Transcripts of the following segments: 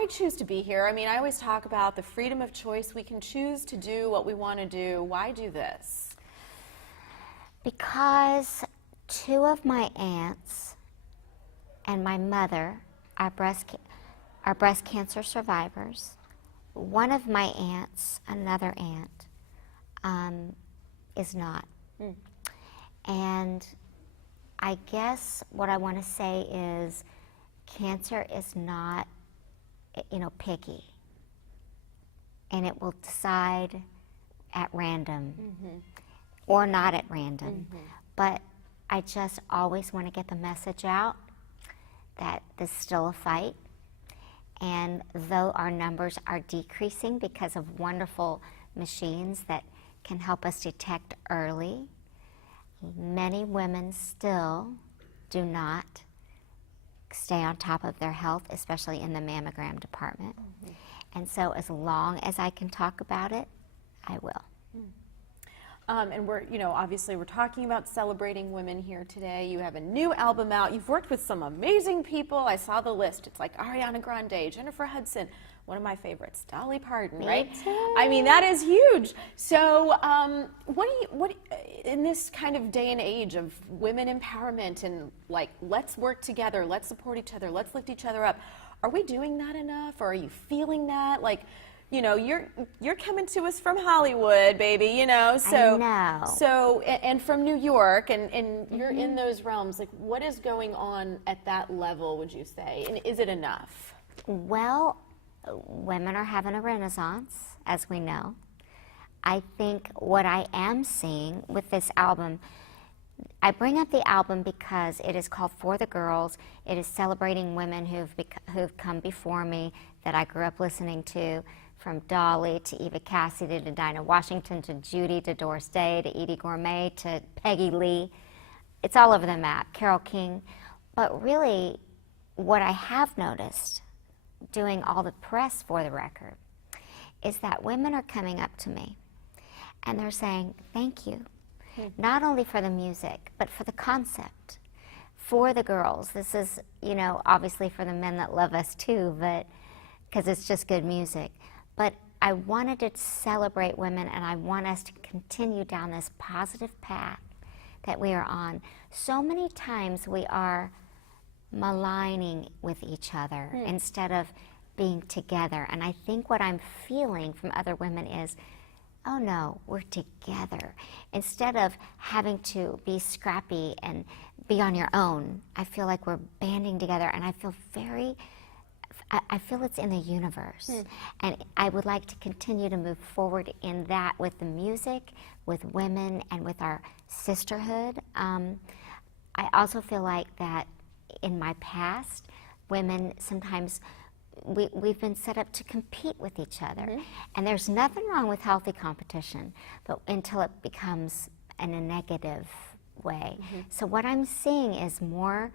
why choose to be here? I mean, I always talk about the freedom of choice. We can choose to do what we want to do. Why do this? Because two of my aunts and my mother are breast cancer survivors. One of my aunts, another aunt, is not. And I guess what I want to say is cancer is not, picky. And it will decide at random or not at random. But I just always want to get the message out that there's still a fight. And though our numbers are decreasing because of wonderful machines that can help us detect early, many women still do not stay on top of their health, especially in the mammogram department. And so as long as I can talk about it, I will. And we're, obviously we're talking about celebrating women here today. You have a new album out. You've worked with some amazing people. I saw the list. It's like Ariana Grande, Jennifer Hudson, one of my favorites, Dolly Parton, right? Too. I mean, that is huge. So what in this kind of day and age of women empowerment and like, let's work together, let's support each other, let's lift each other up, are we doing that enough? Or are you feeling that? Like, you're coming to us from Hollywood, baby, so, I know. So, and from New York, and you're in those realms. Like, what is going on at that level, would you say? And is it enough? Well, women are having a renaissance, as we know. I think what I am seeing with this album, I bring up the album because it is called For the Girls. It is celebrating women who've come before me that I grew up listening to, from Dolly to Eva Cassidy to Dinah Washington to Judy to Doris Day to Edie Gourmet to Peggy Lee. It's all over the map, Carole King. But really, what I have noticed doing all the press for the record is that women are coming up to me and they're saying, thank you, not only for the music, but for the concept, for the girls. This is, obviously for the men that love us too, but because it's just good music. But I wanted to celebrate women, and I want us to continue down this positive path that we are on. So many times we are maligning with each other instead of being together. And I think what I'm feeling from other women is, oh no, we're together. Instead of having to be scrappy and be on your own, I feel like we're banding together, and I feel it's in the universe. And I would like to continue to move forward in that with the music, with women, and with our sisterhood. I also feel like that in my past, women sometimes, we've been set up to compete with each other. And there's nothing wrong with healthy competition, but until it becomes in a negative way. So what I'm seeing is more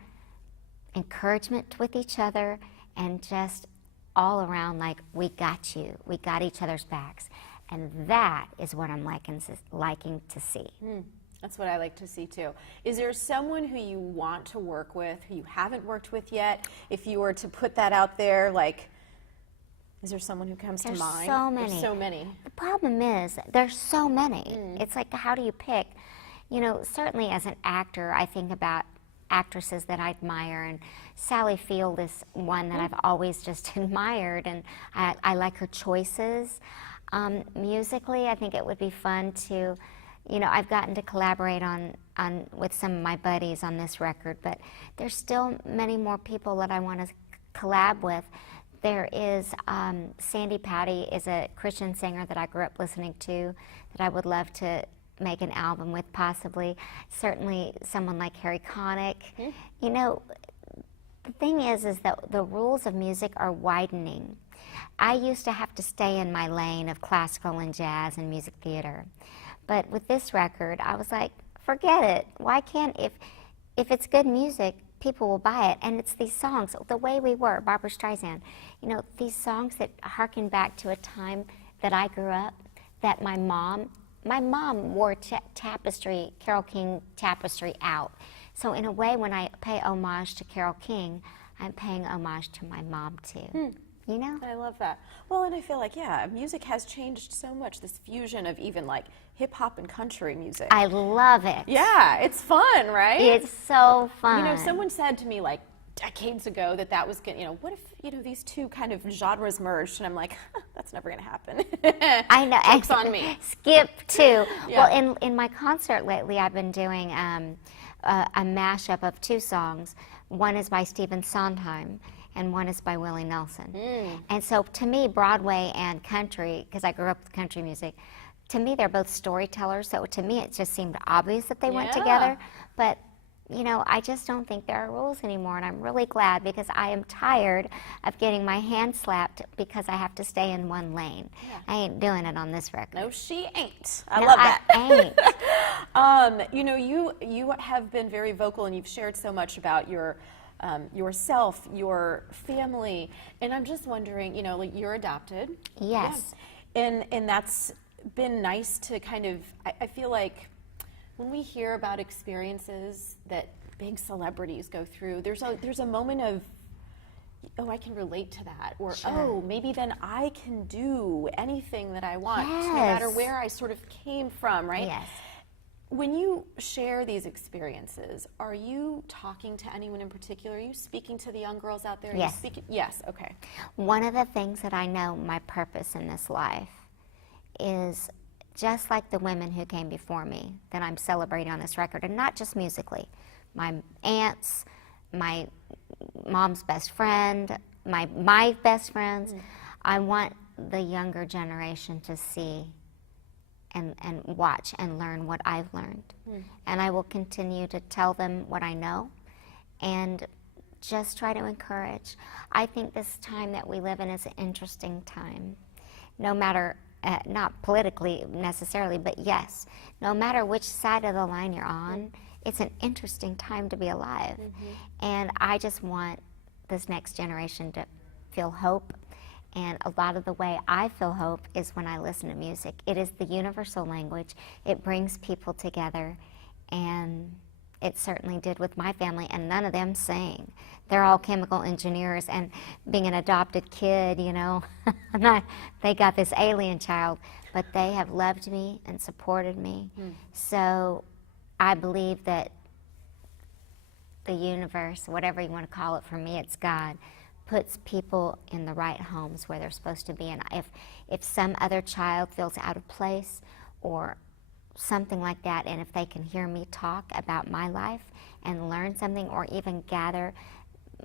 encouragement with each other, and just all around, like, we got you, we got each other's backs. And that is what I'm liking to see. That's what I like to see too. Is there someone who you want to work with, who you haven't worked with yet? If you were to put that out there, like, is there someone who comes to mind? So many. There's so many. The problem is, there's so many. It's like, how do you pick? Certainly as an actor, I think about actresses that I admire, and Sally Field is one that I've always just admired, and I like her choices. Musically, I think it would be fun to, I've gotten to collaborate on with some of my buddies on this record, but there's still many more people that I want to collab with. There is Sandy Patty is a Christian singer that I grew up listening to that I would love to make an album with, possibly. Certainly someone like Harry Connick. The thing is that the rules of music are widening. I used to have to stay in my lane of classical and jazz and music theater. But with this record, I was like, forget it. Why can't, if it's good music, people will buy it. And it's these songs, The Way We Were, Barbra Streisand, these songs that harken back to a time that I grew up, that my mom wore tapestry, Carole King tapestry out. So in a way, when I pay homage to Carole King, I'm paying homage to my mom too. you know? I love that. Well, and I feel like, yeah, music has changed so much, this fusion of even like hip hop and country music. I love it. Yeah, it's fun, right? It's so fun. You know, someone said to me like decades ago that was good. You know, what if, you know, these two kind of genres merged? And I'm like, that's never going to happen. I know. Joke's on me. Skip too. Yeah. Well, in my concert lately, I've been doing a mashup of two songs. One is by Stephen Sondheim, and one is by Willie Nelson. And so to me, Broadway and country, because I grew up with country music, to me they're both storytellers, so to me it just seemed obvious that they went together. But, you know, I just don't think there are rules anymore, and I'm really glad, because I am tired of getting my hand slapped because I have to stay in one lane. I ain't doing it on this record. No, she ain't. I love that. I ain't. You know, you have been very vocal, and you've shared so much about yourself, your family, and I'm just wondering, you know, like, you're adopted. Yes. Yeah. And that's been nice to kind of, I feel like when we hear about experiences that big celebrities go through, there's a moment of, oh, I can relate to that, or oh, maybe then I can do anything that I want, no matter where I sort of came from, right? Yes. When you share these experiences, are you talking to anyone in particular? Are you speaking to the young girls out there? Are Yes. You yes, okay. One of the things that I know my purpose in this life is, just like the women who came before me that I'm celebrating on this record, and not just musically, my aunts, my mom's best friend, my best friends, I want the younger generation to see and watch and learn what I've learned. And I will continue to tell them what I know and just try to encourage. I think this time that we live in is an interesting time, no matter not politically necessarily, but yes, no matter which side of the line you're on, it's an interesting time to be alive. And I just want this next generation to feel hope. And a lot of the way I feel hope is when I listen to music. It is the universal language. It brings people together, and it certainly did with my family, and none of them sing. They're all chemical engineers, and being an adopted kid, you know, they got this alien child, but they have loved me and supported me. So I believe that the universe, whatever you want to call it, for me it's God, puts people in the right homes where they're supposed to be. And if some other child feels out of place or something like that, and if they can hear me talk about my life and learn something, or even gather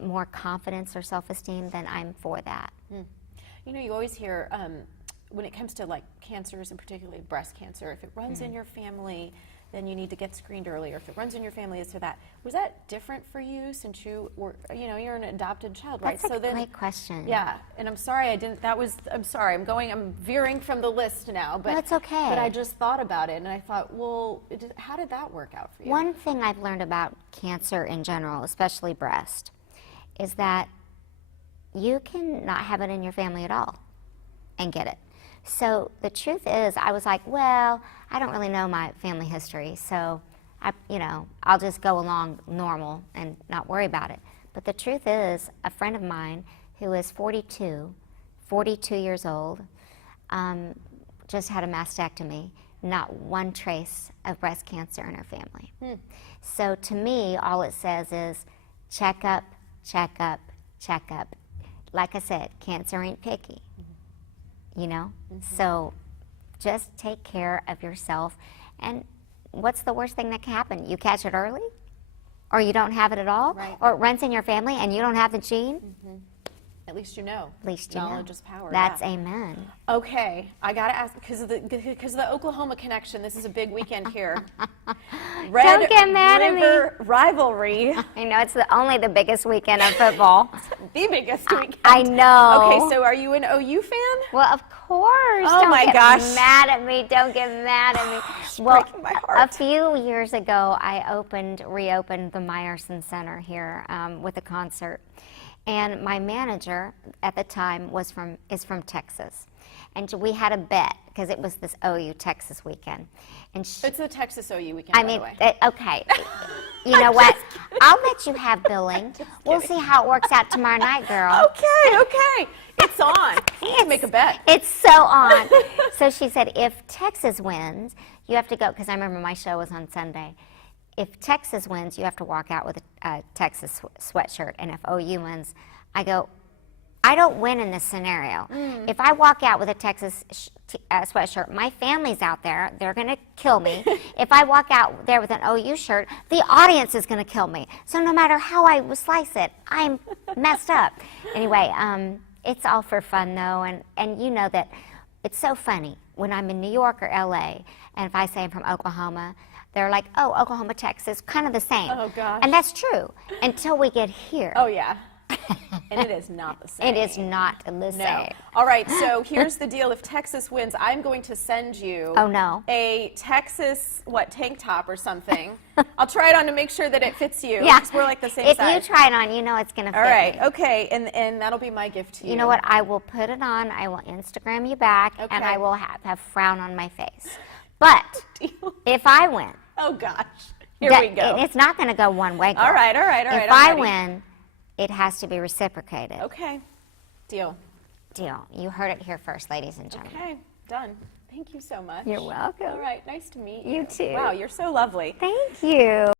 more confidence or self-esteem, then I'm for that. You know, you always hear, when it comes to like cancers, and particularly breast cancer, if it runs in your family, then you need to get screened earlier. If it runs in your family, it's for that. Was that different for you, since you were, you know, you're an adopted child, right? That's a great question. Yeah, and I'm sorry I'm sorry, I'm veering from the list now, but That's okay. But I just thought about it, and I thought, well, how did that work out for you? One thing I've learned about cancer in general, especially breast, is that you can not have it in your family at all and get it. So the truth is, I was like, well, I don't really know my family history, so I'll just go along normal and not worry about it. But the truth is, a friend of mine who is 42 years old, just had a mastectomy, not one trace of breast cancer in her family. So to me, all it says is check up, check up, check up. Like I said, cancer ain't picky. You know? So just take care of yourself. And what's the worst thing that can happen? You catch it early, or you don't have it at all, or it runs in your family and you don't have the gene. At least you know. At least you know. Knowledge is power. That's amen. Okay, I gotta ask, because of the Oklahoma connection. This is a big weekend here. Don't get mad at me. Rivalry. I know, it's only the biggest weekend of football. The biggest weekend. I know. Okay, so are you an OU fan? Well, of course. Oh Don't my get gosh. mad at me. Don't get mad at me. Well, breaking my heart. A few years ago, I reopened the Meyerson Center here with a concert. And my manager at the time is from Texas. And we had a bet because it was this OU Texas weekend, and It's the Texas OU weekend, I by mean, the way. okay. You know what? I'll let you have billing. We'll see how it works out tomorrow night, girl. Okay. It's on. You can make a bet. It's so on. So she said, if Texas wins, you have to go, because I remember my show was on Sunday. If Texas wins, you have to walk out with a Texas sweatshirt. And if OU wins, I go, I don't win in this scenario. If I walk out with a Texas sweatshirt, my family's out there. They're going to kill me. If I walk out there with an OU shirt, the audience is going to kill me. So no matter how I slice it, I'm messed up. Anyway, it's all for fun, though. And you know that it's so funny when I'm in New York or L.A., and if I say I'm from Oklahoma, they're like, oh, Oklahoma, Texas, kind of the same. Oh, gosh. And that's true until we get here. Oh, yeah. And it is not the same. It is not the No. same. All right, so here's the deal. If Texas wins, I'm going to send you Oh, no. a Texas, tank top or something. I'll try it on to make sure that it fits you. Yeah. 'Cause we're like the same if size. you try it on, you know it's going to fit All right, me. okay, and that'll be my gift to you. You know what? I will put it on. I will Instagram you back, and Okay. I will have frown on my face. But Deal. if I win, Oh, gosh. Here we go. It's not going to go one way. Girl. All right. If I'm I ready. win, it has to be reciprocated. Okay. Deal. Deal. You heard it here first, ladies and gentlemen. Okay, done. Thank you so much. You're welcome. All right, nice to meet You too. Wow, you're so lovely. Thank you.